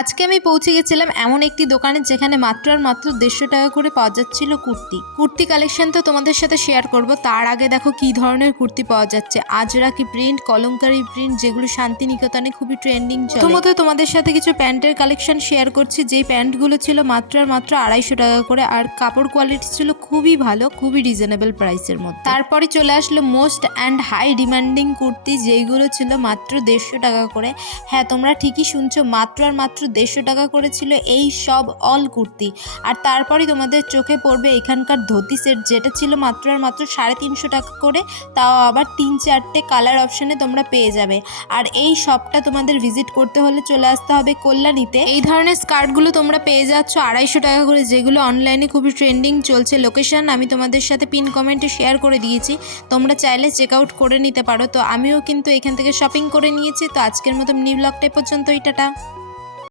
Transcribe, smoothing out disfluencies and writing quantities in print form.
আজকে আমি পৌঁছে গেছিলাম এমন একটি দোকানে যেখানে মাত্র আর মাত্র 150 টাকা করে পাওয়া যাচ্ছিল কুর্তি কালেকশন। তো তোমাদের সাথে শেয়ার করব। তার আগে দেখো কি ধরনের কুর্তি পাওয়া যাচ্ছে। আজরাকি প্রিন্ট, কলমকারী প্রিন্ট, যেগুলো শান্তিনিকেতনে খুবই ট্রেন্ডিং চলে। প্রথমত তোমাদের সাথে কিছু প্যান্টের কালেকশন শেয়ার করছি, যেই প্যান্টগুলো ছিল মাত্র আর মাত্র 250 টাকা করে, আর কাপড় কোয়ালিটি ছিল খুবই ভালো, খুবই রিজনেবল প্রাইসের মধ্যে। তারপরে চলে আসলো most and high demanding kurti, যেইগুলো ছিল মাত্র 150 টাকা করে। হ্যাঁ, তোমরা ঠিকই শুনছো, মাত্র আর মাত্র 150 টাকা করে ছিল এই সব অল কুর্তি। আর তারপরে তোমাদের চোখে পড়বে এখানকার ধুতি সেট, যেটা ছিল মাত্র আর মাত্র 350 টাকা করে, তাও আবার 3-4টে কালার অপশানে তোমরা পেয়ে যাবে। আর এই শপটা তোমাদের ভিজিট করতে হলে চলে আসতে হবে কল্যাণীতে। এই ধরনের স্কার্টগুলো তোমরা পেয়ে যাচ্ছ 250 টাকা করে, যেগুলো অনলাইনে খুবই ট্রেন্ডিং চলছে। লোকেশন আমি তোমাদের সাথে পিন কমেন্টে শেয়ার করে দিয়েছি, তোমরা চাইলে চেক আউট করে নিতে পারো। তো আমিও কিন্তু এখান থেকে শপিং করে নিয়েছি। তো আজকের মতো মিনি ব্লগটা পর্যন্তই, টাটা।